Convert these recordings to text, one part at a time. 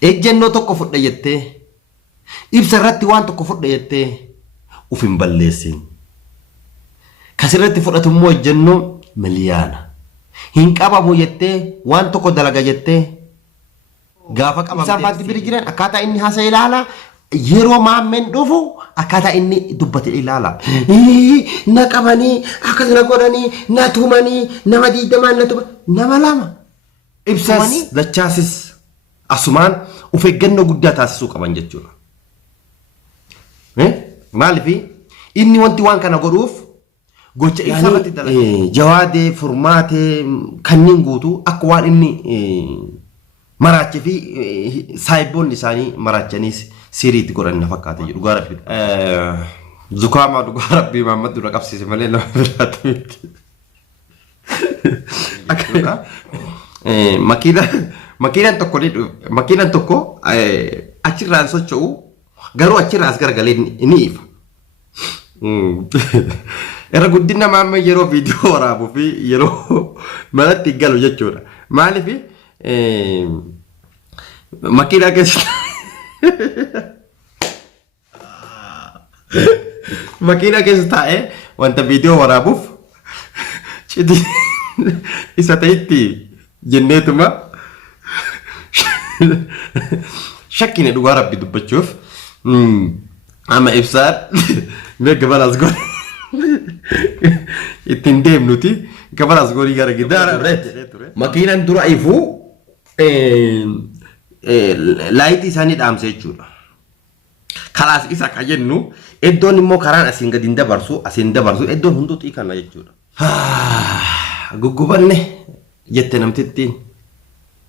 ejjennoo tokko fudha jettee ibsa irratti waan tokko fudha jettee uf hin balleessin. Kasirratti fudhatu immoo ejjennoo miliyaana. Hin qabamu jettee waan tokko dalaga jettee gaafa qabamtee ibsaan faatti bira jiran akkaataa inni haasa'e ilaala. Yeroo maammeen dhufu akkaataa inni dubbate ilaala. Na qabanii akkasuma godhanii na tumanii nama 20 na tuma nama lama. Ibsas dachaasis asumaan of eeggannoo guddaa taasisuu qaban jechuudha. Maaliif inni wanti waan kana godhuuf gocha isaatti dalaga. Jawaadee furmaatee kanneen guutuu akka waan inni maraachee fi saayiboonni isaanii maraachaniis siriitti godhan na fakkaate jiru. Dhugaa rabbi. Zukaama dhugaa rabbii Maamad dura qabsiise malee nama biraatti miti. Makiinaan tokko achirraan socho'u garuu achirraas garagalee ni ifa. Irra guddina Maamad yeroo viidiyoo waraabuu fi yeroo manatti galu jechuudha. Maaliif makiinaa keessa makiinaa keessa taa'ee wanta viidiyoo waraabuuf cidii isa ta'etti jenneetuma shakkine dhugaa rabbi dubbachuuf ama ibsaan mee gabaraas godhe ittiin deemnuti gabaraas godhii gara giddaara makiinaan dura ifuu laayitii isaanii dhaamse jechuudha. Karaas isa ka jennu iddoon immoo karaan asiin gadi dabarsu iddoon hunduutii kana jechuudha. Guggubanne jette namtittiin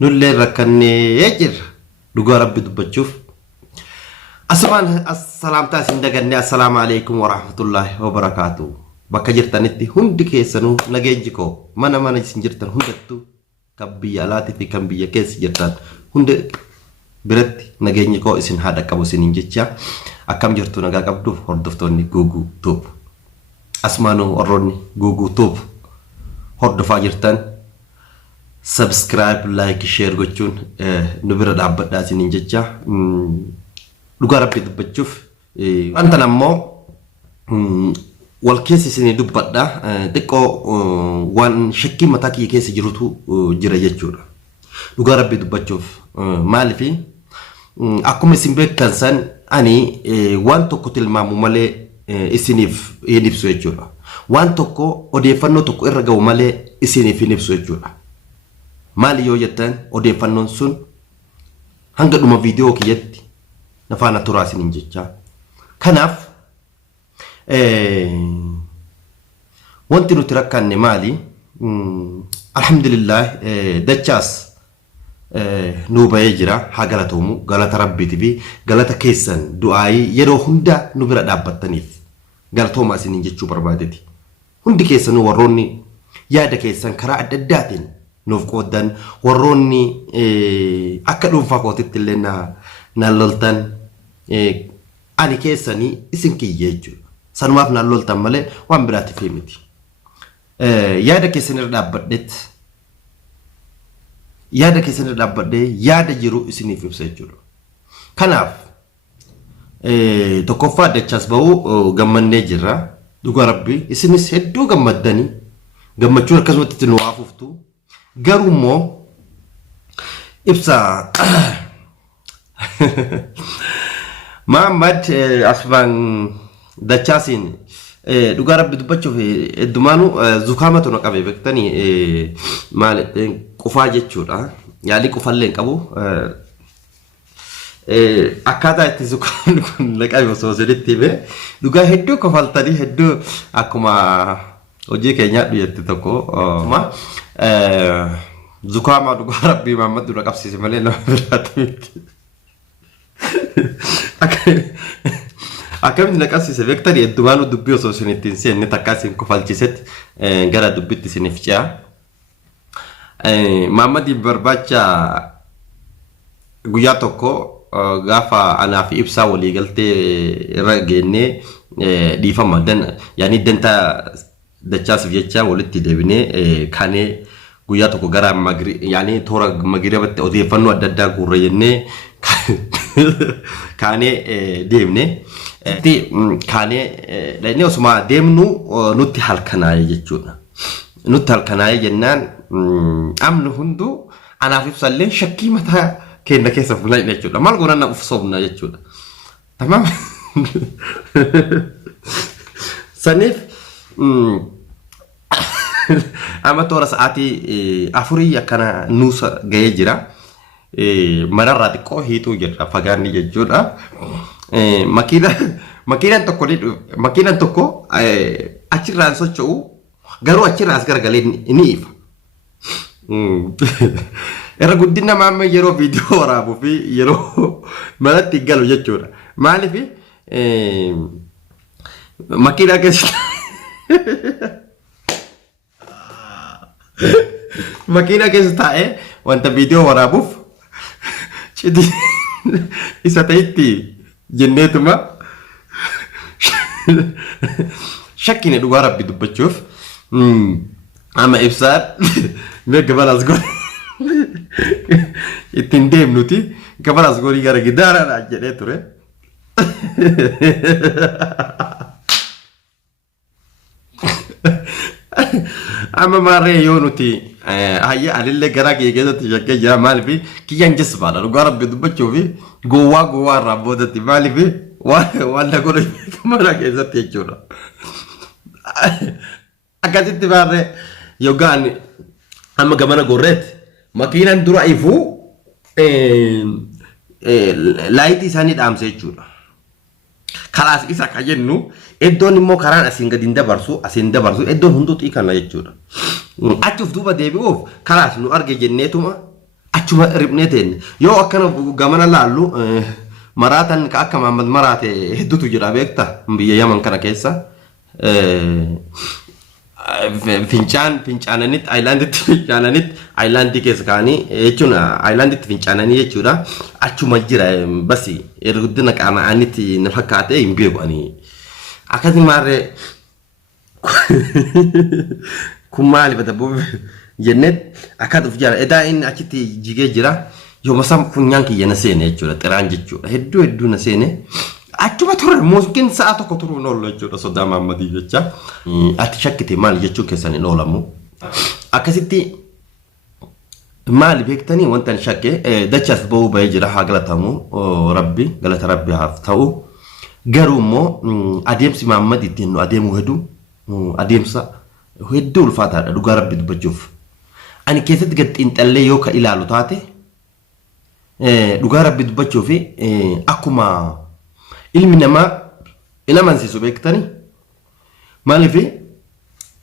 nullee rakkannee jirra dhugaa rabbi dubbachuuf. Asumaan assalaamtaa isin daganne assalaamu alaykum wa rahmatullahi wa barakaatuh. Bakka jirtanitti hundi keessanuu nageenyi koo mana isin jirtan hundattuu kan biyya alaatii fi kan biyya keessa jirtan hundi biratti nageenyi koo isin haadha qabu isiniin jecha akkam jirtu nagaa qabduuf hordoftoonni Guuguu Tube. Asumaanuu warroonni Guuguu Tube hordofaa jirtan subscribe like share gochuun nu bira dhaabbadhaa isiniin jecha dhugaa rabbi dubbachuuf wanta ammoo wal keessa isinii dubbadha xiqqoo waan shakkii mataa kiyya keessa jirutu jira jechuudha. Dhugaa rabbi dubbachuuf maaliif akkuma isin beektan san ani waan tokko tilmaamu malee isiniif hin ibsu jechuudha. Waan tokko odeeffannoo tokko irra ga'u malee isiniif hin ibsu jechuudha. Maali yoo jettan odeeffannoon sun hanga dhuma viidiyoo kiyyatti na faana turaa isiniin jecha. Kanaaf wanti nuti rakkanne maali? Alhamdulillah dachaas nu bahee jira haa galatoomu galata rabbiitii fi galata keessan du'aayii yeroo hunda nu bira dhaabbattaniif galatooma isiniin jechuu barbaadeeti. Hundi keessanuu warroonni yaada keessan karaa adda addaatiin nuuf qooddan warroonni akka dhuunfaa kootitti illee naan loltan ani keessanii isin kiyya jechuudha. Sanumaaf naan loltan malee waan biraatti fi miti. Yaada keessan irra dhaabbadhetti yaada keessan irra dhaabbadhee yaada jiru isiniif ibsa jechuudha. Kanaaf tokkoffaa dachaas ba'uu gammannee jirra. Dhugaa rabbi isinis hedduu gammaddanii gammachuun akkasumatti nu haafuftu. Garuu immoo ibsa Maamad asbaan dachaasiin dhugaa rabbi dubbachuuf heddumaanu zukaamatu na qabe beektanii maal qufaa jechuudha. Yaali qufallee hin qabu. Akkaataa itti zukaamni kun na qabe osoo sirriitti hime dhugaa hedduu kofaltanii hedduu akkuma hojii keenyaa dhuyatti tokko zukaama dhugaa rabbii Maamad dura qabsiise malee nama biraatti miti. Akkamitti na qabsiise beektanii heddumaanu dubbii osoo isin ittiin seenne takka isin kofalchisetti gara dubbitti isiniif ce'a. Maamadiin barbaacha guyyaa tokko gaafa anaa fi ibsaa waliigaltee irra geennee dhiifama yaani dantaa dachaasiif jecha walitti deebinee kanee guyyaa tokko gara yaani toora magiribatti odeeffannoo adda addaa guurra jennee kaanee deemne kaanee dhaqnee osuma deemnu nutti halkanaa'e jechuudha. Nutti halkanaa'e jennaan amni hunduu anaaf ibsallee shakkii mataa keenya keessa fulan jechuudha. Maal goona uf soobna jechuudha. Tamam. Saniif amma toora sa'aatii afurii akkana nuusa ga'ee jira. Mararraa xiqqoo hiituu jirra fagaanni jechuudha. Makiinaan tokko achirraan socho'u garuu achirraas garagalee ni ifa. Irra guddina maamma yeroo viidiyoo waraabuu fi yeroo manatti galu jechuudha. Maaliif makiinaa keessa makiinaa keessa taa'ee wanta viidiyoo waraabuuf citi isa ta'itti jenneetuma shakkine dhugaa rabbi dubbachuuf ama ibsaan mee gabalas godhe ittiin deemnuti gabalas godhii gara gidaaraadha jedhee ture. Amma maarree yoo nuti hayya alillee garaa kee keessatti shakkee jira maaliif kiyyaan jessifaadha dhugaa rabbi dubbachuuf gowwaa irraa boodatti maaliif waan godhu mana keessatti jechuudha. Akkasitti maarree yookaan amma gamana gorreetti makiinaan dura ifuu laayitii isaanii dhaamse jechuudha. Kalaas isa akka jennu iddoon immoo karaan asiin gadi dabarsu iddoon hunduu xiqqaana jechuudha. Achuuf duuba deebi'uuf kalaas nu arge jenneetuma achuma ribnee teenne yoo akkana gamana laallu maraatan ka akka Mahammad maraate hedduutu jira beekta biyya Yaman kana keessa. Fincaananitti aayilaandii keessa kaanii jechuun aayilaanditti fincaananii jechuudha. Achuma jira basi guddina qaama'anitti na fakkaate hin beeku ani. Akkasii maarree kun maali bata buuf jennet akka dhufu jira. Edaa inni achitti jigee jira. Yooma isaa funyaan kiyya na seene jechuudha. Xiraan jechuudha. Hedduu na seene. Achuma ture mooskiin sa'a tokko turuu noolu jechuudha sodaa Mahammadii jecha. Ati shakkite maal jechuu keessan hin oolamu. Akkasitti maali beektanii wanta hin shakke dachaas ba'uu ba'ee jira haa galatamu rabbi galata rabbi haaf ta'u. Garuu immoo adeemsi Mahammad ittiin nu adeemuu adeemsa hedduu ulfaataadha dhugaa rabbi dubbachuuf. Ani keessatti gad xiinxallee yoo ka ilaalu taate dhugaa rabbi dubbachuuf akkuma ilmi namaa in amansiisu beektanii maaliif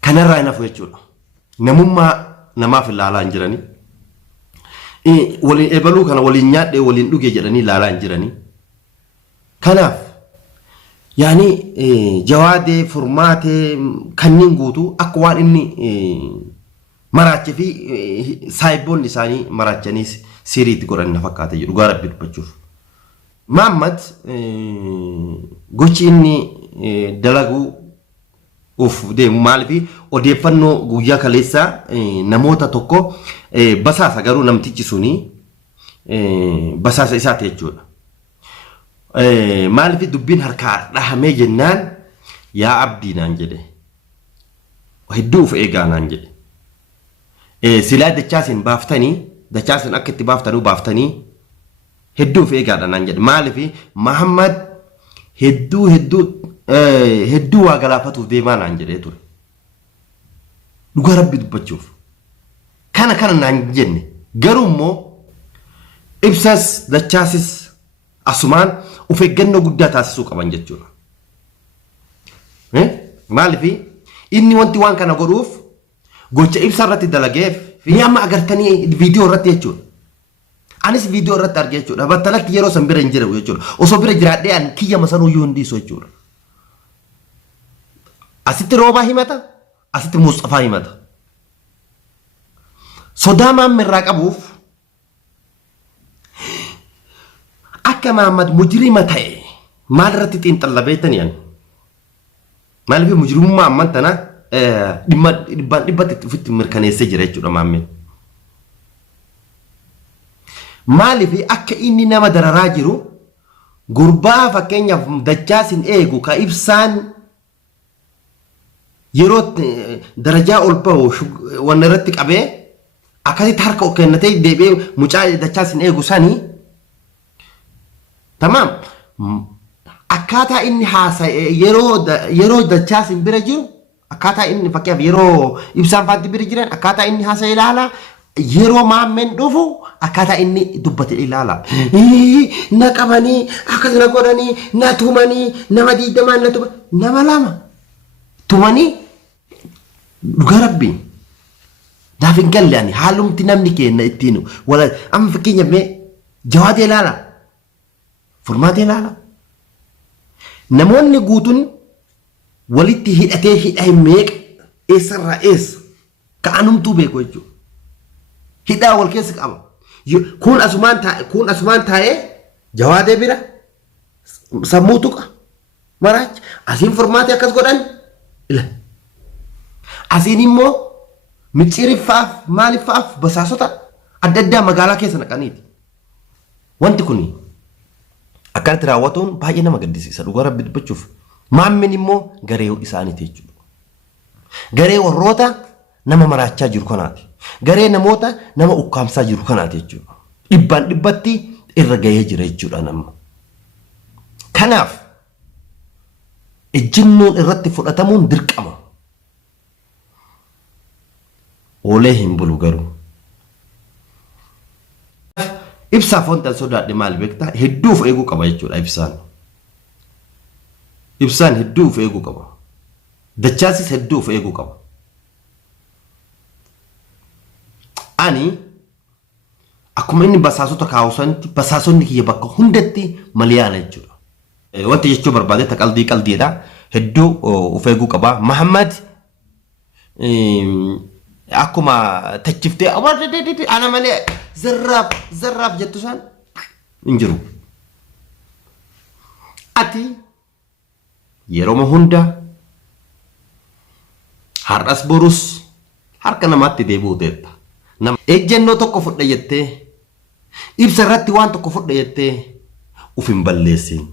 kanarraa hin hafu jechuudha. Namummaa namaaf ilaalaa hin jiranii. Waliin eebaluu kana waliin nyaadhee waliin dhugee jedhanii ilaalaa hin jiranii. Kanaaf yaani jawaadee furmaatee kanneen guutuu akka waan inni maraachee fi saayiboonni isaanii maraachaniis siriitti godhan na fakkaate jedhu dhugaa rabbi dubbachuuf. Mahammad gochi inni dalaguu uf deemu maaliif odeeffannoo guyyaa kaleessaa namoota tokko basaasa garuu namtichi suni basaasa isaati jechuudha. Maaliif dubbiin harkaa dhahamee jennaan yaa abdii naan jedhe hedduu uf eegaa naan jedhe. Silaa dachaasin baaftanii dachaasin akka itti baaftanii hedduu uf eegaadha naan jedhe. Maaliif Mahammad hedduu waa galaafatuuf deemaa naan jedhee ture. Dhugaa rabbi dubbachuuf. Kana naan jenne garuu immoo ibsas dachaasis asumaan uf eeggannoo guddaa taasisuu qaban jechuudha. Maaliif inni wanti waan kana godhuuf gocha ibsa irratti dalageef ni amma agartanii viidiyoo irratti jechuudha. Anis viidiyoo irratti argee jechuudha. Battalatti yeroo san bira hin jiru jechuudha. Osoo bira jiraadhee an kiyya masanuu iyyuu hin dhiisu jechuudha. Asitti roobaa himata, asitti Mustaafaa himata. Sodaa Mahammad irraa qabuuf akka Mahammad mujrima ta'e maal irratti xiinxalla beektanii ani? Maaliif mujrimummaa amman tana dhibbaan dhibbatti ofitti mirkaneessee jira jechuudha Mahammad. maaliif akka inni nama dararaa jiru gurbaa fakkeenyaaf dachaasin eegu ka ibsaan yeroo darajaa ol ba'u wanna irratti qabee akkasitti harka kennatee deebi'ee mucaa dachaasin eegu sanii tamam akkaataa inni haasa'e yeroo dachaasin bira jiru akkaataa inni fakkeenyaaf yeroo ibsaan faatti bira jiran akkaataa inni haasa'e ilaala yeroo maammeen dhufu akkaataa inni dubbate ilaala na qabanii akkasina godhanii na tumanii nama 20 na tuma nama 2 tumanii dhugaa rabbii daaf hin galle ani haalumti namni kenna ittiin wala amma fakkeenyaaf mee jawaate ilaala furmaate ilaala namoonni guutuun walitti hidhatee hidhaa meeqa eessarraa eessa ka'anumtuu beeku jechuudha hidhaa wal keessa qaba kun asumaan taa'ee jawaadee bira sammuu tuqa maraacha asiin furmaate akkas godhan ila asiin immoo micciiriffaaf maaliffaaf basaasota adda addaa magaalaa keessa naqaniiti wanti kun akkanatti raawwatuun baay'ee nama gaddisiisa dhugaa rabbi dubbachuuf maammin immoo garee isaaniiti jechuudha garee warroota nama maraachaa jiru kanaati garee namoota nama ukkaamsaa jiru kanaati jechuudha dhibbaan dhibbatti irra gahee jira jechuudha nama kanaaf ejjinnoon irratti fudhatamuun dirqama oolee hin bulu garuu ibsaaf wanta sodaadhe maal beektaa hedduuf eeguu qaba jechuudha ibsaan hedduuf eeguu qaba dachaasis hedduuf eeguu qaba ani akkuma inni basaasota kaawusanitti basaasonni kiyya bakka hundatti maliyaana jechuudha wanti jechuu barbaade qaldiidha hedduu of eeguu qaba Muhammad akkuma tachiftee ana malee zarraaf jettu san hin jiru ati yeroo hunda har'as borus harka namaatti deebi'uu deetta ejjennoo tokko fudha jettee ibsa irratti waan tokko fudha jettee uf hin balleessin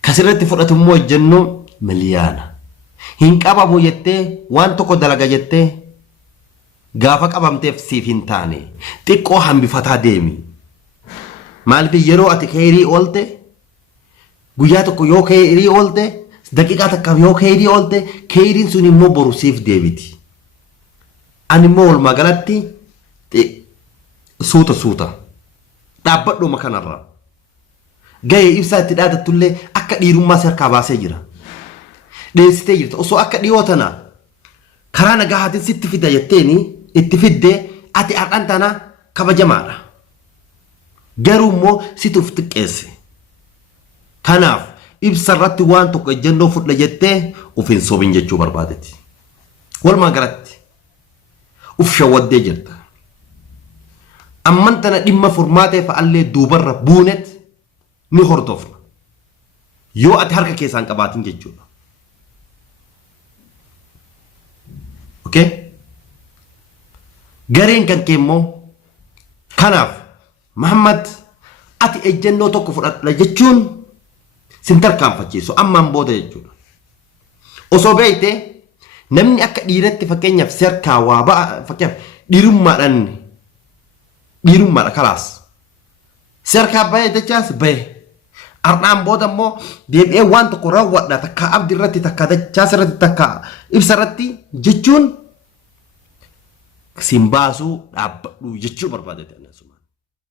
kasirratti fudhatu immoo ejjennoo miliyaana hin qabamu jettee waan tokko dalaga jettee gaafa qabamteef siif hin taane xiqqoo hambifataa deemi maaliif yeroo ati khayrii oolte guyyaa tokko yoo khayrii oolte daqiiqaa takkaaf yoo khayrii oolte khayriin sun immoo boru siif deebiti ani immoo walumaa galatti suuta dhaabbadhuma kanarraa gahee ibsaa itti dhaadattullee akka dhiirummaa harkaa baasee jira dheessitee jirta osoo akka dhiyoo tana karaa nagahaatiin sitti fida jetteeni itti fiddee ati har'aan tana kabajamaadha garuu immoo sitti uf xiqqeesse kanaaf ibsa irratti waan tokko ejjennoo fudha jettee uf hin sobin jechuu barbaadetti walumaa galatti uf shawwaddee jirta amman tana dhimma furmaatee fa'allee duubarra buunet ni hordofna yoo ati harka keessaan qabaatin jechuudha okay gareen kan keemmoo kanaaf Muhammad ati ejjennoo tokko fudhadha jechuun sin tarkaanfachiisu ammaan booda jechuudha osoo beeyte namni akka dhiiratti fakkeenyaaf serkaa waa ba'a fakkeenyaaf dhiirummaadha kalaas serkaa bahee dachaas bahee har'aan booda immoo deebi'ee waan tokko raawwadha takka abdi irratti takka dachaas irratti takka ibsa irratti jechuun sin baasuu dhaabbadhu jechuu barbaadate.